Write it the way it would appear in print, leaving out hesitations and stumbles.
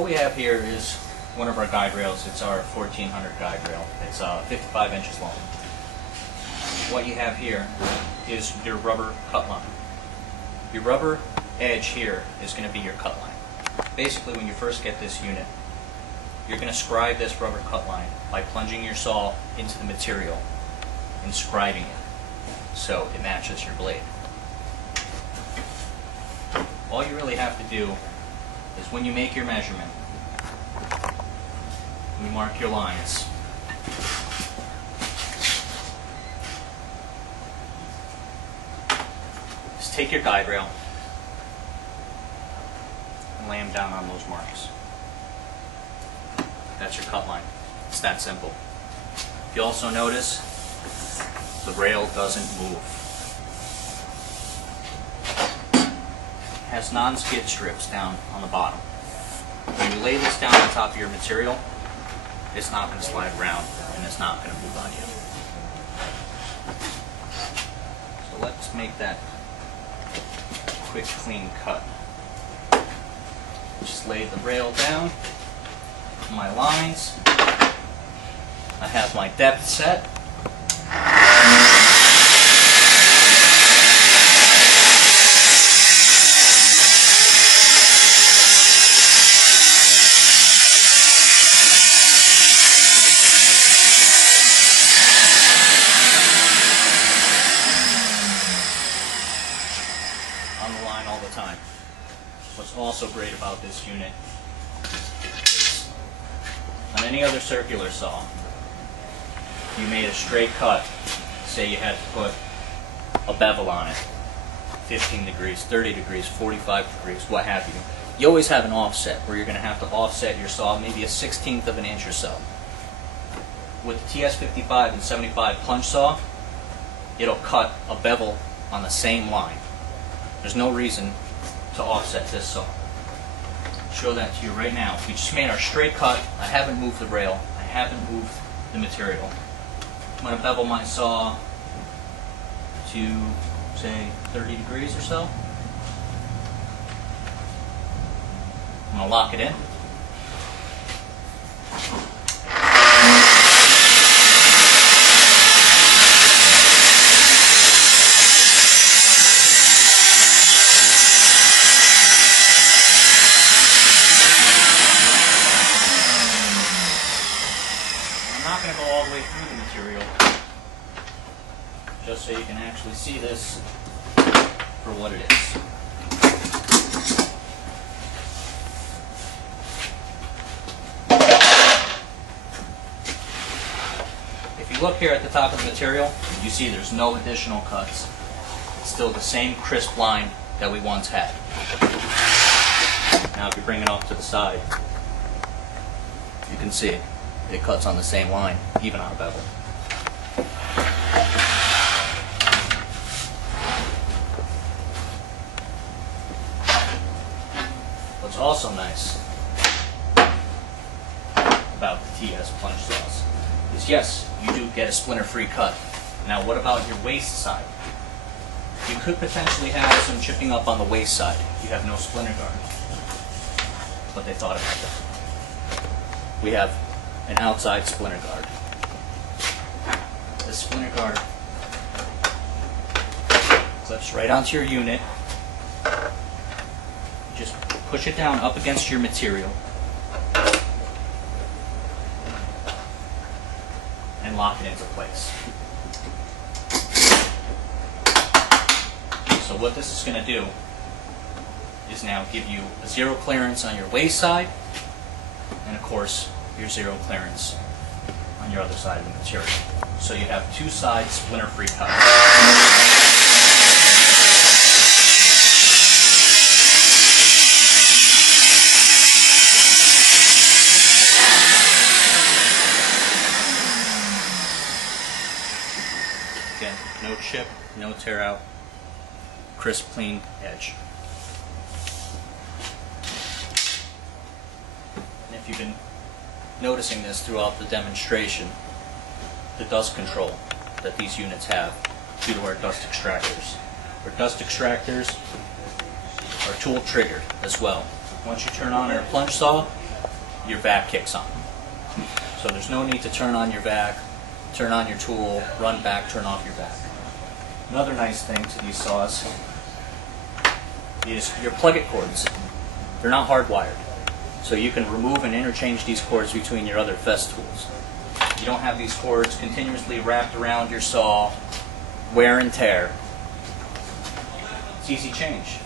What we have here is one of our guide rails. It's our 1400 guide rail. It's 55 inches long. What you have here is your rubber cut line. Your rubber edge here is going to be your cut line. Basically, when you first get this unit, you're going to scribe this rubber cut line by plunging your saw into the material and scribing it so it matches your blade. All you really have to do is when you make your measurement, you mark your lines. Just take your guide rail and lay them down on those marks. That's your cut line. It's that simple. If you also notice, the rail doesn't move. It has non-skid strips down on the bottom. When you lay this down on top of your material, it's not going to slide around and it's not going to move on you. So let's make that quick, clean cut. Just lay the rail down, my lines. I have my depth set. On the line all the time. What's also great about this unit is on any other circular saw, you made a straight cut, say you had to put a bevel on it, 15 degrees, 30 degrees, 45 degrees, what have you. You always have an offset where you're going to have to offset your saw maybe a 1/16 of an inch or so. With the TS55 and 75 plunge saw, it'll cut a bevel on the same line. There's no reason to offset this saw. I'll show that to you right now. We just made our straight cut. I haven't moved the rail. I haven't moved the material. I'm going to bevel my saw to, say, 30 degrees or so. I'm going to lock it in. All the way through the material, just so you can actually see this for what it is. If you look here at the top of the material, you see there's no additional cuts. It's still the same crisp line that we once had. Now if you bring it off to the side, you can see it cuts on the same line, even on a bevel. What's also nice about the TS plunge saws is, yes, you do get a splinter-free cut. Now what about your waist side? You could potentially have some chipping up on the waist side. You have no splinter guard. But they thought about that. We have an outside splinter guard. The splinter guard clips right onto your unit. Just push it down up against your material and lock it into place. So what this is going to do is now give you a zero clearance on your waist side and, of course, your zero clearance on your other side of the material. So you have two sides splinter-free cuts. Again, no chip, no tear out, crisp, clean edge. And if you've been noticing this throughout the demonstration, the dust control that these units have due to our dust extractors. Our dust extractors are tool triggered as well. Once you turn on our plunge saw, your vac kicks on. So there's no need to turn on your vac, turn on your tool, run back, turn off your vac. Another nice thing to these saws is your plug-it cords. They're not hardwired. So you can remove and interchange these cords between your other Festools. You don't have these cords continuously wrapped around your saw, wear and tear. It's easy change.